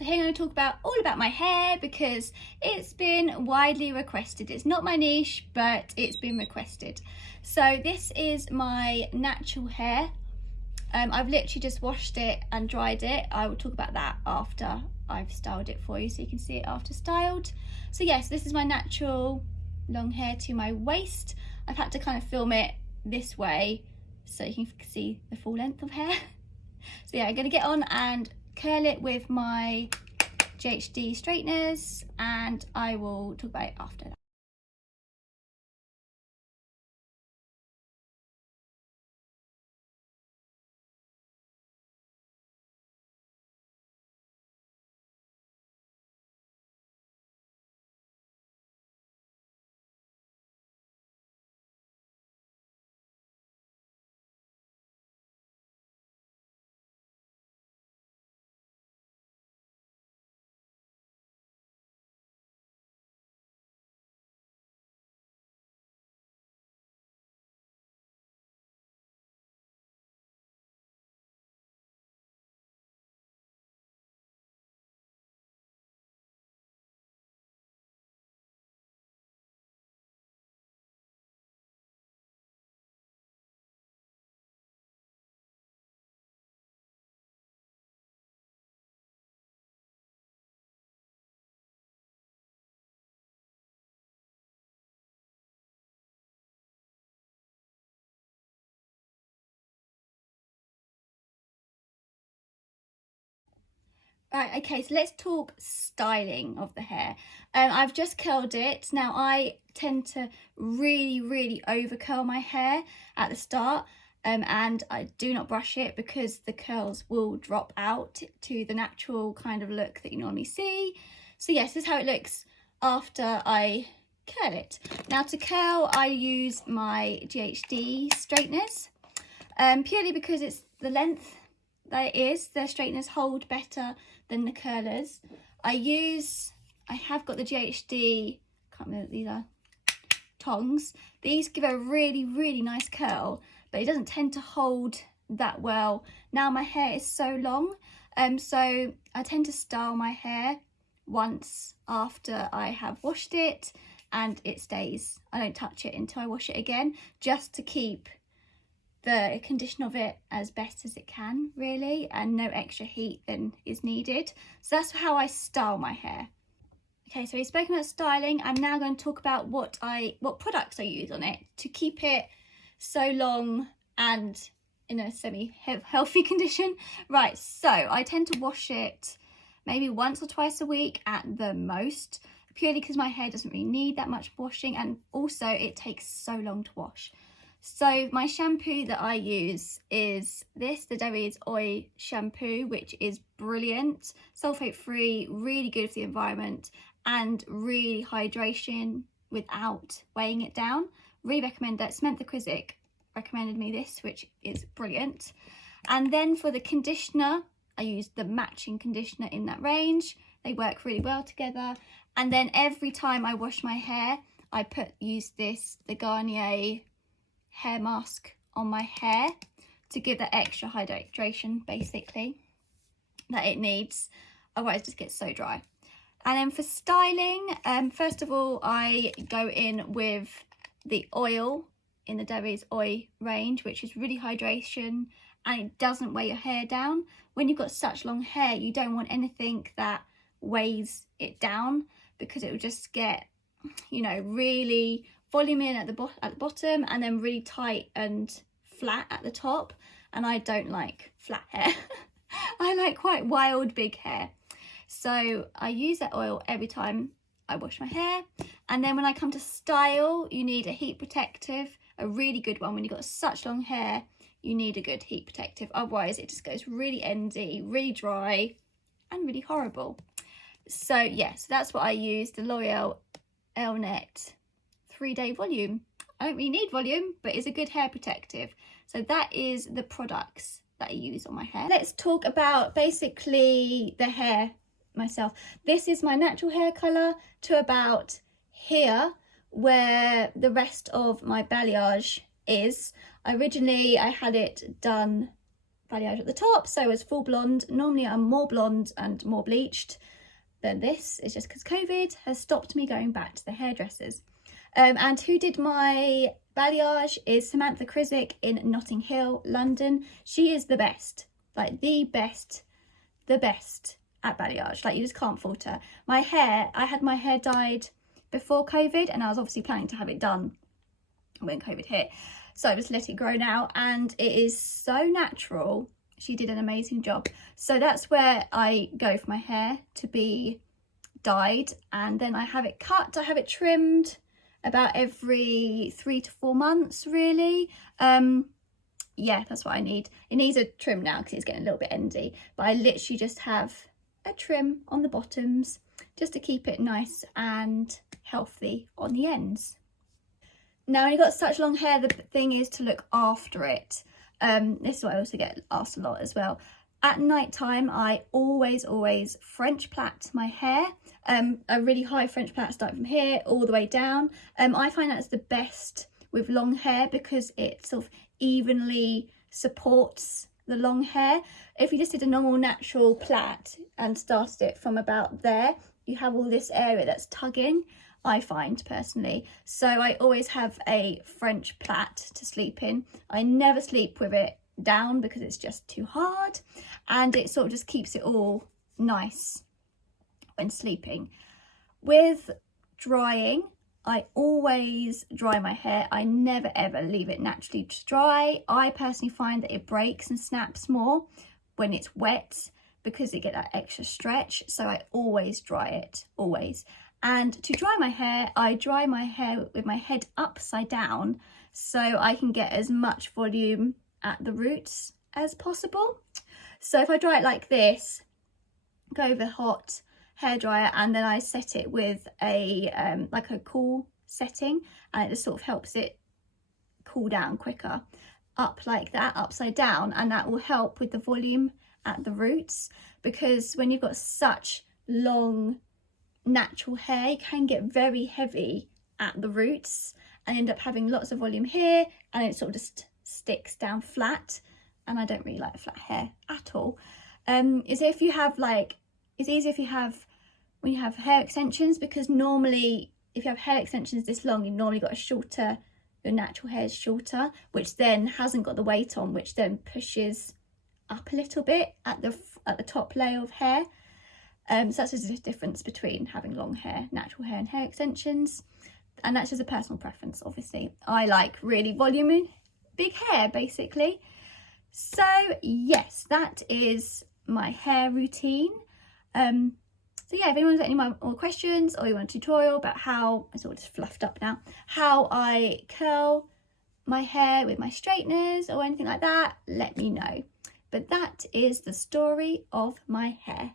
So here I'm going to talk about all about my hair because it's been widely requested. It's not my niche, but it's been requested. So this is my natural hair. I've literally just washed it and dried it. I will talk about that after I've styled it for you so you can see it after styled. So yes, this is my natural long hair to my waist. I've had to kind of film it this way so you can see the full length of hair. So yeah, I'm going to get on and curl it with my GHD straighteners and I will talk about it after that. Right, okay, so let's talk styling of the hair. I've just curled it. Now I tend to really over curl my hair at the start, and I do not brush it because the curls will drop out to the natural kind of look that you normally see. So yes, this is how it looks after I curl it. Now to curl, I use my GHD straighteners, purely because it's the length that it is. The straighteners hold better than the curlers. I have got the GHD, can't remember, these are tongs. These give a really nice curl, but it doesn't tend to hold that well. Now my hair is so long, so I tend to style my hair once after I have washed it and it stays. I don't touch it until I wash it again, just to keep the condition of it as best as it can, really, and no extra heat than is needed. So that's how I style my hair. Okay, so we've spoken about styling. I'm now going to talk about what products I use on it to keep it so long and in a semi-healthy condition. Right, so I tend to wash it maybe once or twice a week at the most, purely because my hair doesn't really need that much washing, and also it takes so long to wash. So my shampoo that I use is this, the Dennett Oil shampoo, which is brilliant, sulfate free, really good for the environment and really hydration without weighing it down. Really recommend that. Samantha Krizik recommended me this, which is brilliant. And then for the conditioner, I use the matching conditioner in that range. They work really well together. And then every time I wash my hair, I use the Garnier hair mask on my hair to give that extra hydration basically that it needs, otherwise it just gets so dry. And then for styling, first of all I go in with the oil in the Dennett Oil range, which is really hydration and it doesn't weigh your hair down. When you've got such long hair, you don't want anything that weighs it down, because it will just get, you know, really volume in at the bottom and then really tight and flat at the top, and I don't like flat hair. I like quite wild big hair. So I use that oil every time I wash my hair. And then when I come to style, you need a heat protective, a really good one. When you've got such long hair, you need a good heat protective, otherwise it just goes really endy, really dry and really horrible. So yeah, so that's what I use, the L'Oreal Elnet 3-day volume. I don't really need volume, but it's a good hair protective. So that is the products that I use on my hair. Let's talk about basically the hair myself. This is my natural hair colour to about here, where the rest of my balayage is. Originally I had it done balayage at the top, so it was full blonde. Normally I'm more blonde and more bleached than this. It's just because COVID has stopped me going back to the hairdressers. And who did my balayage is Samantha Krizik in Notting Hill, London. She is the best, like the best at balayage. Like, you just can't fault her. My hair, I had my hair dyed before COVID, and I was obviously planning to have it done when COVID hit, so I just let it grow now, and it is so natural. She did an amazing job. So that's where I go for my hair to be dyed, and then I have it cut, I have it trimmed about every 3 to 4 months, really. Yeah, that's what I need. It needs a trim now because it's getting a little bit endy, but I literally just have a trim on the bottoms just to keep it nice and healthy on the ends. Now, when you've got such long hair, the thing is to look after it. This is what I also get asked a lot as well. At night time, I always French plait my hair. A really high French plait, starting from here all the way down. I find that's the best with long hair because it sort of evenly supports the long hair. If you just did a normal natural plait and started it from about there, you have all this area that's tugging, I find personally. So I always have a French plait to sleep in. I never sleep with it down because it's just too hard, and it sort of just keeps it all nice when sleeping. With drying, I always dry my hair. I never ever leave it naturally to dry. I personally find that it breaks and snaps more when it's wet because it get that extra stretch, so I always dry it, always. And to dry my hair, I dry my hair with my head upside down so I can get as much volume at the roots as possible. So if I dry it like this, go over hot hairdryer, and then I set it with a like a cool setting, and it just sort of helps it cool down quicker, up like that, upside down, and that will help with the volume at the roots, because when you've got such long natural hair, it can get very heavy at the roots and end up having lots of volume here, and it sort of just sticks down flat, and I don't really like flat hair at all. Is if you have like, it's easier if you have, when you have hair extensions, because normally if you have hair extensions this long, you've normally got a shorter, your natural hair is shorter, which then hasn't got the weight on, which then pushes up a little bit at the top layer of hair. So that's just the difference between having long hair, natural hair, and hair extensions. And that's just a personal preference, obviously. I like really volumey, big hair, basically. So yes, that is my hair routine. So yeah, if anyone's got any more questions, or you want a tutorial about how, it's all just fluffed up now, how I curl my hair with my straighteners or anything like that, let me know. But that is the story of my hair.